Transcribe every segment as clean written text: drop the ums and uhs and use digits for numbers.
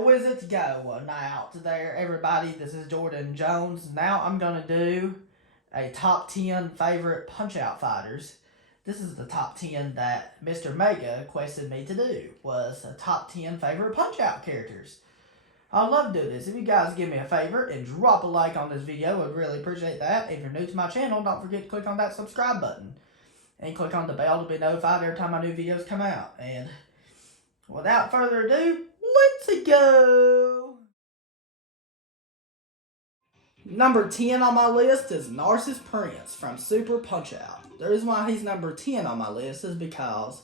Where's it go? Now, there, everybody, this is Jordan Jones. Now I'm going to do a top 10 favorite Punch-Out fighters. This is the top 10 that Mr. Mega requested me to do, was a top 10 favorite Punch-Out characters. I'd love to do this. If you guys give me a favor and drop a like on this video, I'd really appreciate that. If you're new to my channel, don't forget to click on that subscribe button. And click on the bell to be notified every time my new videos come out. And without further ado, let's go! Number 10 on my list is Narcissist Prince from Super Punch-Out. The reason why he's number 10 on my list is because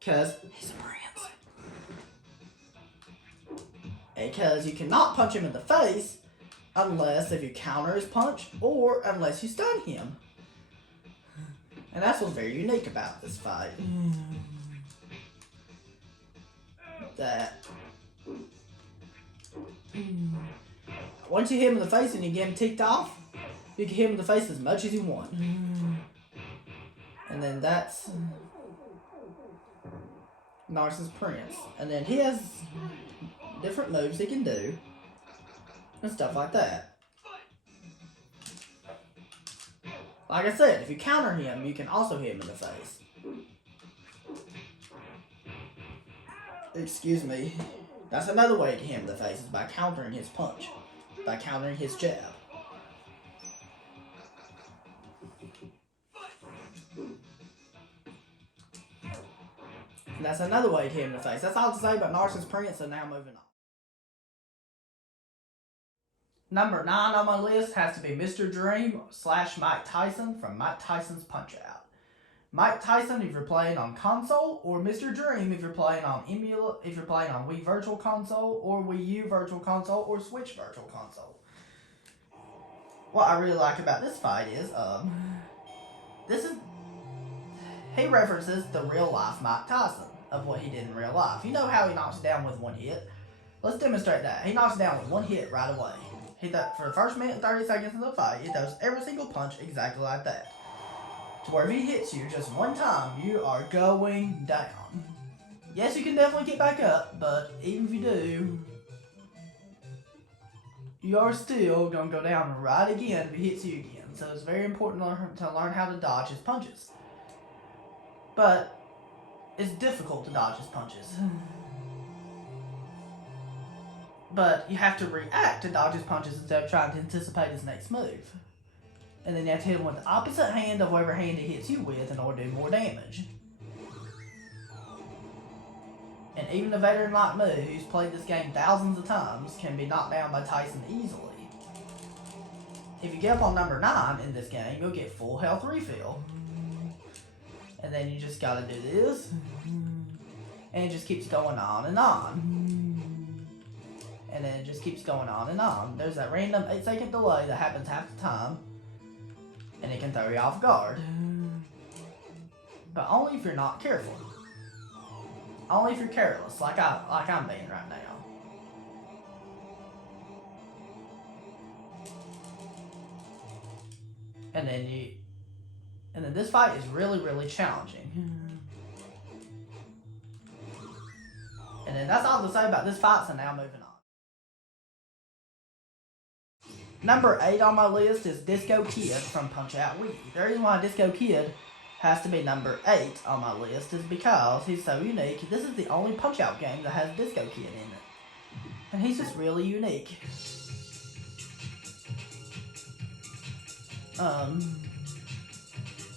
he's a prince. Because you cannot punch him in the face unless if you counter his punch or unless you stun him. And that's what's very unique about this fight. That once you hit him in the face and you get him ticked off, you can hit him in the face as much as you want. And then that's Narcissist Prince. And then he has different moves he can do and stuff like that. Like I said, if you counter him, you can also hit him in the face. Excuse me. That's another way to hit him in the face, is by countering his punch. By countering his jab. And that's another way to hit him in the face. That's all to say about Narcissist Prince, and now moving on. Number 9 on my list has to be Mr. Dream / Mike Tyson from Mike Tyson's Punch-Out. Mike Tyson if you're playing on console, or Mr. Dream if you're playing on Wii Virtual Console, or Wii U Virtual Console, or Switch Virtual Console. What I really like about this fight is, he references the real life Mike Tyson of what he did in real life. You know how he knocks down with one hit? Let's demonstrate that. He knocks down with one hit right away. For the first minute and 30 seconds of the fight, he does every single punch exactly like that. To where if he hits you just one time, you are going down. Yes, you can definitely get back up, but even if you do, you are still going to go down right again if he hits you again. So it's very important to learn how to dodge his punches. But it's difficult to dodge his punches. But you have to react to dodge his punches instead of trying to anticipate his next move. And then you have to hit him with the opposite hand of whatever hand he hits you with in order to do more damage. And even a veteran like me, who's played this game thousands of times, can be knocked down by Tyson easily. If you get up on number 9 in this game, you'll get full health refill. And then you just gotta do this. And it just keeps going on and on. And then it just keeps going on and on. There's that random 8-second delay that happens half the time. And it can throw you off guard. But only if you're not careful. Only if you're careless, like I'm being right now. And then this fight is really, really challenging. And then that's all to say about this fight, so now moving on. Number 8 on my list is Disco Kid from Punch-Out Wii. The reason why Disco Kid has to be number 8 on my list is because he's so unique. This is the only Punch-Out game that has Disco Kid in it. And he's just really unique. And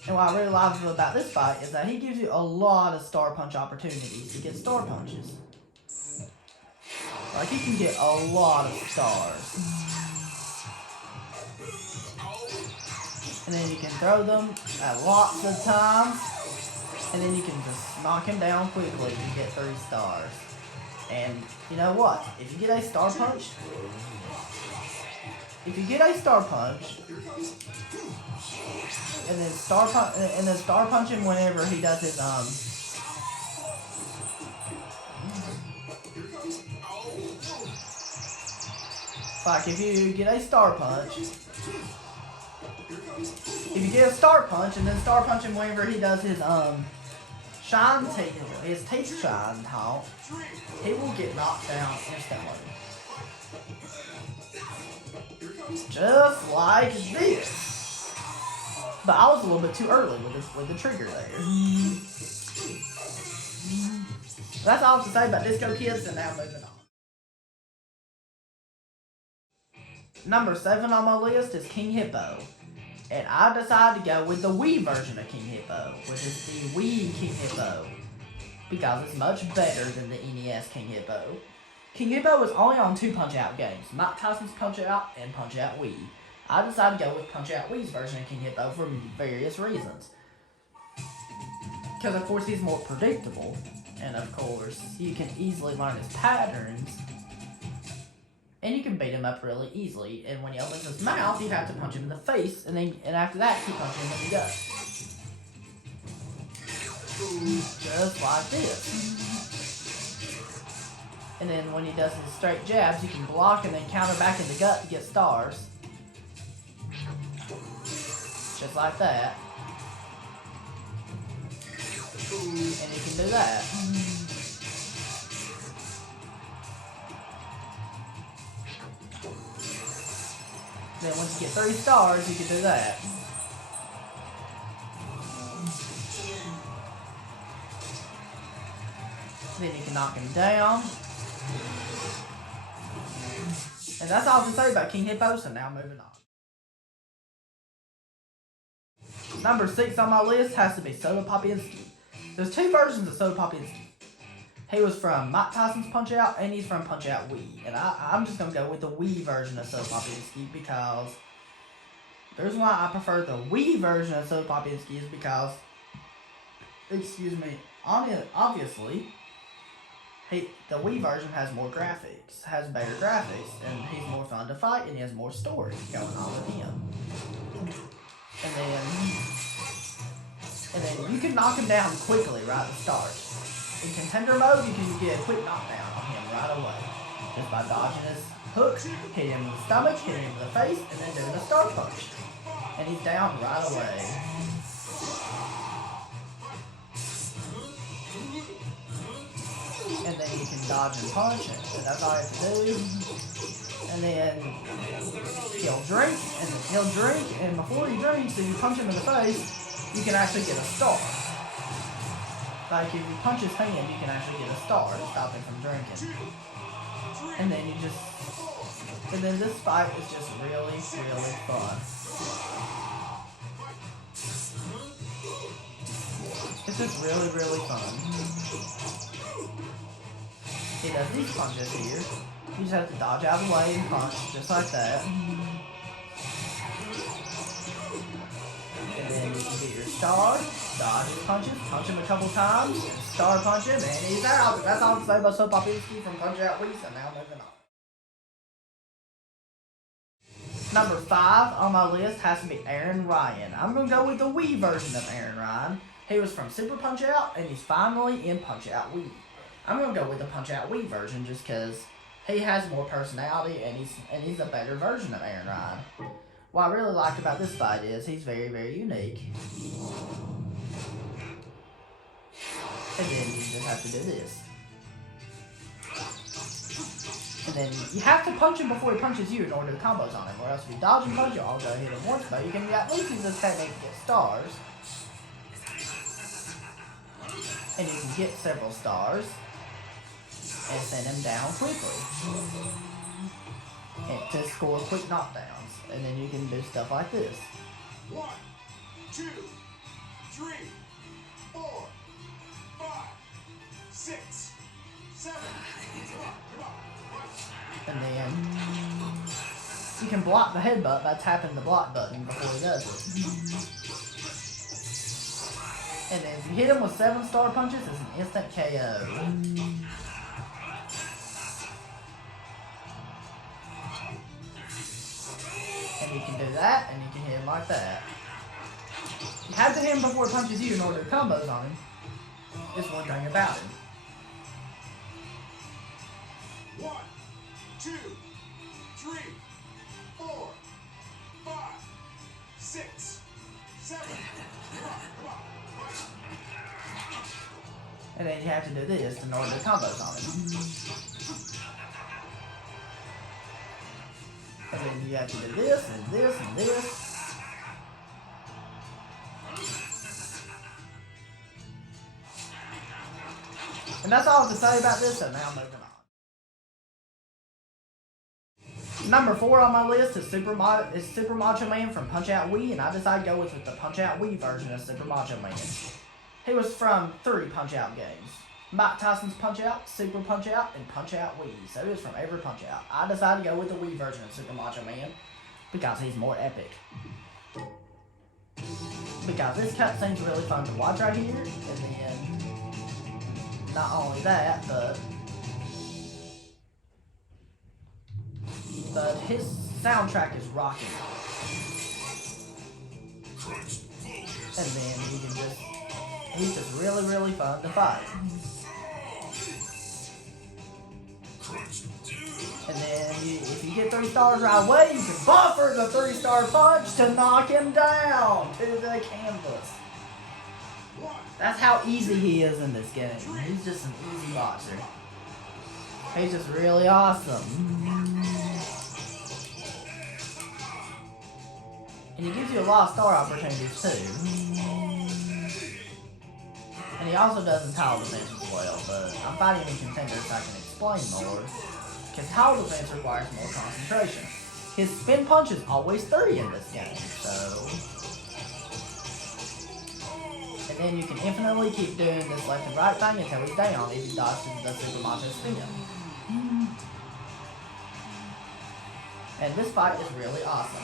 what I really love about this fight is that he gives you a lot of star punch opportunities to get star punches. Like, you can get a lot of stars. And then you can throw them at lots of times. And then you can just knock him down quickly and get 3 stars. And you know what? If you get a star punch, and then star punch him whenever he does his like if you get a star punch, if you get a star punch and then star punch him whenever he does his his teeth shine taunt, he will get knocked down instantly. Just like this. But I was a little bit too early with the trigger there. That's all I have to say about Disco Kids, and now moving on. Number 7 on my list is King Hippo. And I decided to go with the Wii version of King Hippo, which is the Wii King Hippo, because it's much better than the NES King Hippo. King Hippo was only on 2 Punch-Out games, Mike Tyson's Punch-Out and Punch-Out Wii. I decided to go with Punch-Out Wii's version of King Hippo for various reasons. Because of course he's more predictable, and of course you can easily learn his patterns, and you can beat him up really easily. And when he opens his mouth, you have to punch him in the face, and after that, you punch him in the gut. Just like this. And then when he does his straight jabs, you can block and then counter back in the gut to get stars. Just like that. And you can do that. Then once you get 3 stars, you can do that. Then you can knock him down. And that's all I can say about King Hippo, so now moving on. Number 6 on my list has to be Sodapoppin. There's 2 versions of Sodapoppin. He was from Mike Tyson's Punch-Out, and he's from Punch-Out Wii. And I'm just going to go with the Wii version of Sodapoppin because the reason why I prefer the Wii version of Sodapoppin is because, obviously, the Wii version has more graphics, has better graphics, and he's more fun to fight, and he has more story going on with him. And then you can knock him down quickly right at the start. In contender mode, you can get a quick knockdown on him right away. Just by dodging his hooks, hitting him in the stomach, hitting him in the face, and then doing a star punch. And he's down right away. And then you can dodge and punch, and that's all you have to do. And then he'll drink, and before he drinks, if you punch him in the face, you can actually get a star. Like, if you punch his hand, you can actually get a star to stop him from drinking. And then this fight is just really, really fun. It's just really, really fun. He does these punches here. You just have to dodge out of the way and punch, just like that. And then you can get your star, dodge his punches, punch him a couple times, star punch him, and he's out. That's all I'm saying about Sodapoppin from Punch-Out Wii, so now moving on. Number 5 on my list has to be Aaron Ryan. I'm going to go with the Wii version of Aaron Ryan. He was from Super Punch-Out, and he's finally in Punch-Out Wii. I'm going to go with the Punch-Out Wii version just because he has more personality, and he's a better version of Aaron Ryan. What I really liked about this fight is he's very, very unique. And then you just have to do this. And then you have to punch him before he punches you in order to combos on him, or else if you dodge and punch, you'll all go hit him once, but you can at least use this technique to get stars. And you can get several stars and send him down quickly. And to score quick knockdowns. And then you can do stuff like this. 1, 2, 3, 4, 5, 6, 7. And then you can block the headbutt by tapping the block button before he does it. And then if you hit him with 7 star punches, it's an instant KO. And you can do that, and you can hit him like that. You have to hit him before he punches you in order to combos on him. Just one thing about him. 1, 2, 3, 4, 5, 6, 7. And then you have to do this in order to combos on it. And then you have to do this, and this, and this. And that's all I have to say about this, so now moving on. Number 4 on my list is Super Macho Man from Punch-Out Wii, and I decided to go with the Punch-Out Wii version of Super Macho Man. He was from 3 Punch-Out games. Mike Tyson's Punch-Out, Super Punch-Out, and Punch-Out Wii. So he was from every Punch-Out. I decided to go with the Wii version of Super Macho Man because he's more epic. Because this cutscene's really fun to watch right here, and then not only that, but his soundtrack is rocking. And then he's just really, really fun to fight. And then if you get 3 stars right away, you can buffer the 3-star punch to knock him down to the canvas. That's how easy he is in this game. He's just an easy boxer. He's just really awesome. And he gives you a lot of star opportunities too. And he also does in tile defense as well, but I'm fighting in contenders so I can explain more. Because tile defense requires more concentration. His spin punch is always 30 in this game, so... And then you can infinitely keep doing this left and right thing until he's down if you dodge the Super Macho spin. And this fight is really awesome.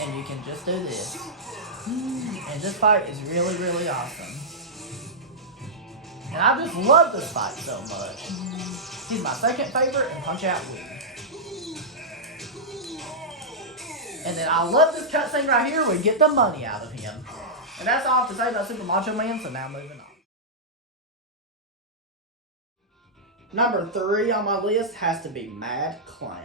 And you can just do this. And this fight is really, really awesome. And I just love this fight so much. He's my second favorite in Punch-Out Wii. And then I love this cutscene right here where we get the money out of him. And that's all I have to say about Super Macho Man, so now moving on. Number 3 on my list has to be Mad Clown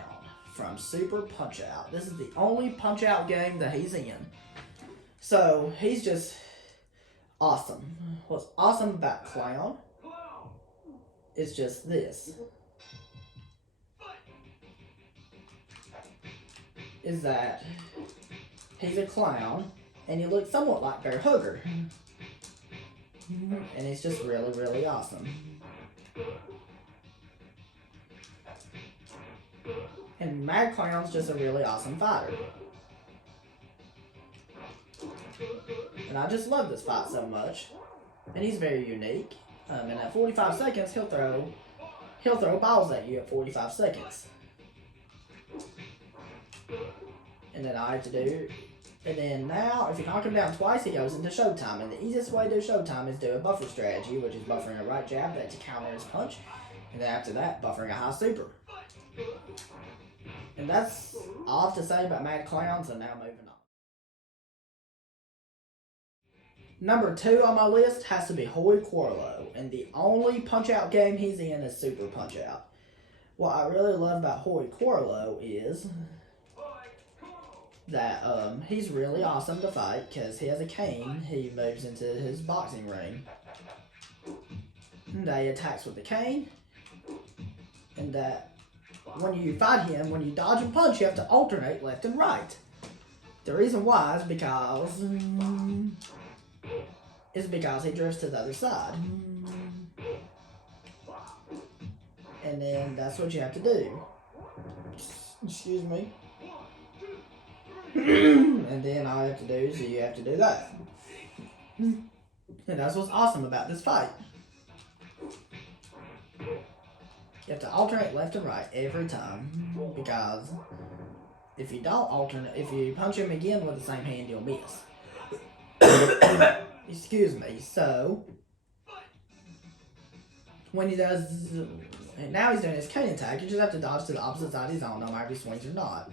from Super Punch-Out. This is the only Punch-Out game that he's in. So, he's just awesome. What's awesome about Clown is just this. Is that he's a clown and he looks somewhat like Bear Hugger. And it's just really, really awesome. And Mad Clown's just a really awesome fighter. And I just love this fight so much. And he's very unique. And at 45 seconds, he'll throw balls at you at 45 seconds. And then all I have to do, and then now, if you knock him down twice, he goes into Showtime. And the easiest way to do Showtime is do a buffer strategy, which is buffering a right jab that to counter his punch. And then after that, buffering a high super. And that's all I have to say about Mad Clown, so now moving on. Number 2 on my list has to be Hoy Quarlow, and the only Punch-Out game he's in is Super Punch-Out. What I really love about Hoy Quarlow is that he's really awesome to fight because he has a cane. He moves into his boxing ring. And he attacks with the cane. And that when you fight him, when you dodge and punch, you have to alternate left and right. The reason why is because he drifts to the other side. And then that's what you have to do. Excuse me. And then all you have to do is you have to do that. And that's what's awesome about this fight. You have to alternate left and right every time, because if you don't alternate, if you punch him again with the same hand, you'll miss. Excuse me. So when he does, and now he's doing his cane attack, you just have to dodge to the opposite side he's on, no matter if he swings or not,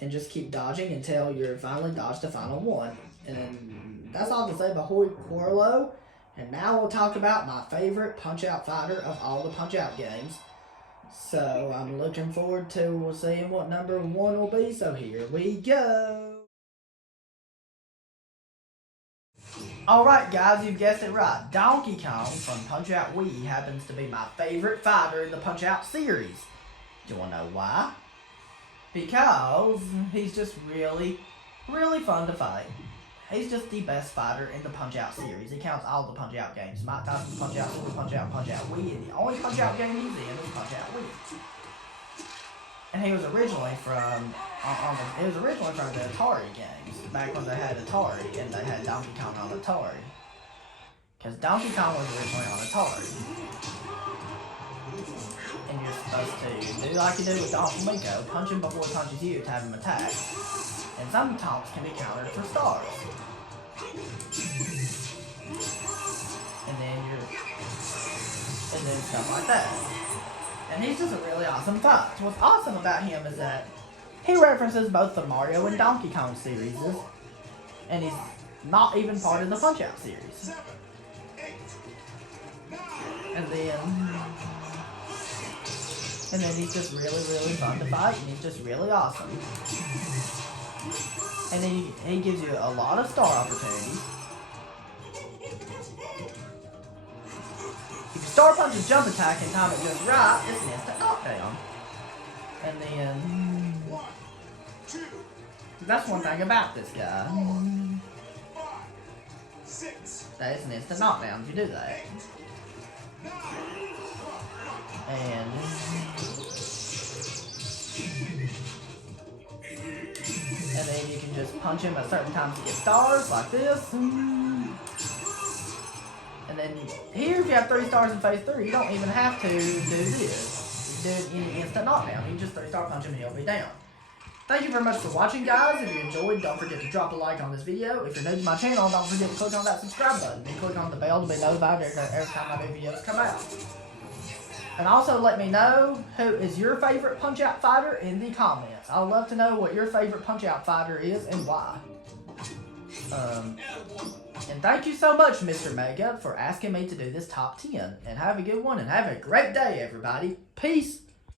and just keep dodging until you're finally dodged the final one. And then that's all to say about Hoy Quarlow. And now we'll talk about my favorite Punch-Out fighter of all the Punch-Out games. So I'm looking forward to seeing what number 1 will be. So here we go. Alright guys, you guessed it right. Donkey Kong from Punch-Out Wii happens to be my favorite fighter in the Punch-Out series. Do you want to know why? Because he's just really fun to fight. He's just the best fighter in the Punch-Out series. He counts all the Punch-Out games. Mike Tyson's Punch-Out, Super Punch-Out, Punch-Out Wii, and the only Punch-Out game he's in is Punch-Out Wii. And he was originally from the Atari games, back when they had Atari and they had Donkey Kong on Atari. Because Donkey Kong was originally on Atari. And you're supposed to do like you do with Donkey Miko, punch him before he punches you to have him attack. And some taunts can be countered for stars. And then stuff like that. And he's just a really awesome fight. What's awesome about him is that he references both the Mario and Donkey Kong series, and he's not even part of the Punch-Out series. And then he's just really fun to fight, and he's just really awesome. And he gives you a lot of star opportunities. If you star punch and jump attack and time it just right, it's an instant knockdown. And then that's one thing about this guy. That is an instant knockdown if you do that. And then you can just punch him at certain times to get stars, like this. And then here, if you have 3 stars in phase 3, you don't even have to do this. You do any instant knockdown. You can just 3-star punch him and he'll be down. Thank you very much for watching, guys. If you enjoyed, don't forget to drop a like on this video. If you're new to my channel, don't forget to click on that subscribe button and click on the bell to be notified every time my new videos come out. And also let me know who is your favorite Punch-Out fighter in the comments. I would love to know what your favorite Punch-Out fighter is and why. And thank you so much, Mr. Mega, for asking me to do this top 10. And have a good one and have a great day, everybody. Peace.